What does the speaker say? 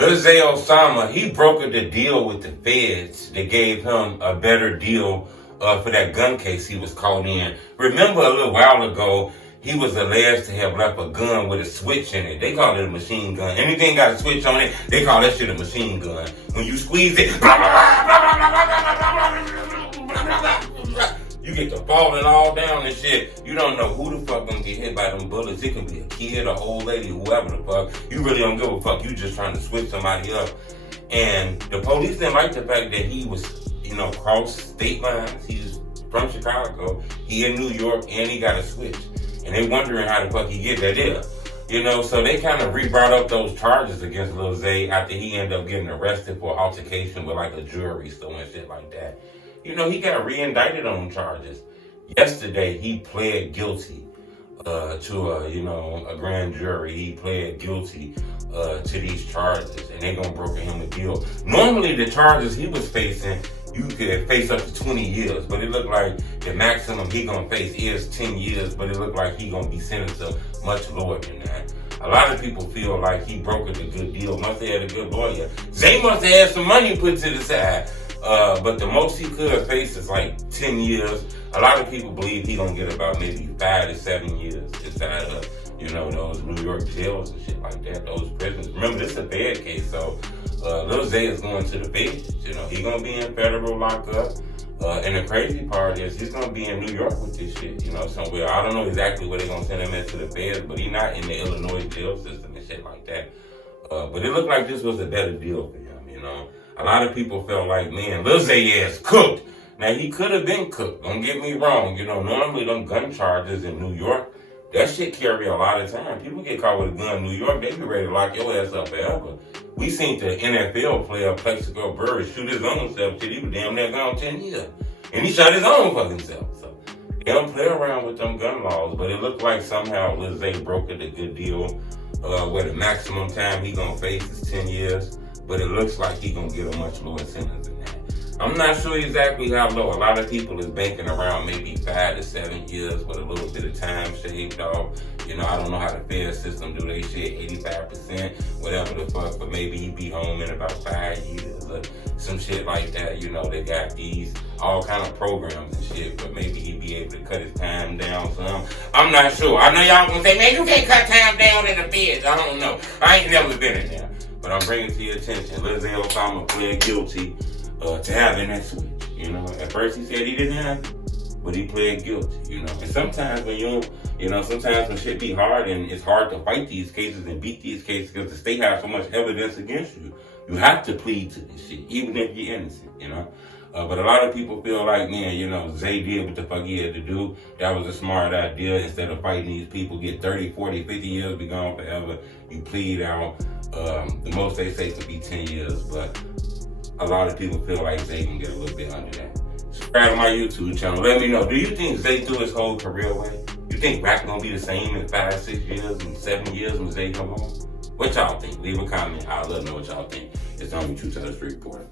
Lil Zay Osama, he brokered the deal with the feds. They gave him a better deal for that gun case he was caught in. Remember a little while ago, he was alleged to have left a gun with a switch in it. They call it a machine gun. Anything got a switch on it, they call that shit a machine gun. When you squeeze it, you get to falling all down and shit. You don't know who the fuck gonna get hit by them bullets. It can be a kid, an old lady, whoever the fuck. You really don't give a fuck. You just trying to switch somebody up. And the police didn't like the fact that he was, cross state lines. He's from Chicago. He in New York, and he got a switch. And they wondering how the fuck he get that there. So they kind of re-brought up those charges against Lil Zay after he ended up getting arrested for altercation with like a jewelry store and shit like that. He got re-indicted on charges. Yesterday, he pled guilty to a grand jury. He pled guilty to these charges, and they're gonna broker him a deal. Normally, the charges he was facing, you could face up to 20 years, but it looked like the maximum he gonna face is 10 years, but it looked like he gonna be sentenced to much lower than that. A lot of people feel like he brokered a good deal, must have had a good lawyer. Zay must have had some money put to the side. But the most he could face is like 10 years. A lot of people believe he gonna get about maybe 5 to 7 years inside of, those New York jails and shit like that, those prisons. Remember, this is a bad case, so Lil Zay is going to the feds. He gonna be in federal lockup. And the crazy part is he's gonna be in New York with this shit, somewhere. I don't know exactly where they're gonna send him into the feds, but he's not in the Illinois jail system and shit like that. But it looked like this was a better deal for him, A lot of people felt like, man, Lil Zay ass cooked. Now, he could have been cooked. Don't get me wrong. Normally them gun charges in New York, that shit carry a lot of time. People get caught with a gun in New York, they be ready to lock your ass up forever. We seen the NFL player, Plexico Burris, shoot his own self till he was damn near gone 10 years. And he shot his own fucking self. So they don't play around with them gun laws, but it looked like somehow Lil Zay brokered a good deal where the maximum time he gonna face is 10 years. But it looks like he's going to get a much lower sentence than that. I'm not sure exactly how low. A lot of people is banking around maybe 5 to 7 years with a little bit of time shaved off. I don't know how the fed system do they shit, 85%, whatever the fuck, but maybe he be home in about 5 years or some shit like that. They got these all kind of programs and shit, but maybe he be able to cut his time down some. I'm not sure. I know y'all gonna say, man, you can't cut time down in the feds. I don't know. I ain't never been in there. But I'm bringing to your attention, Lil Zay Osama pled guilty to having that switch. At first he said he didn't have it, but he pled guilty. And sometimes when sometimes when shit be hard and it's hard to fight these cases and beat these cases because the state has so much evidence against you, you have to plead to this shit, even if you're innocent. But a lot of people feel like, man, Zay did what the fuck he had to do. That was a smart idea. Instead of fighting these people, get 30, 40, 50 years, be gone forever. You plead out. The most they say could be 10 years, but a lot of people feel like Zay can get a little bit under that. Subscribe to my YouTube channel. Let me know, do you think Zay threw his whole career away? You think rap gonna be the same in 5, 6 years and 7 years when Zay come home? What y'all think? Leave a comment. I'd love to know what y'all think. It's on the TruthTeller Street Report.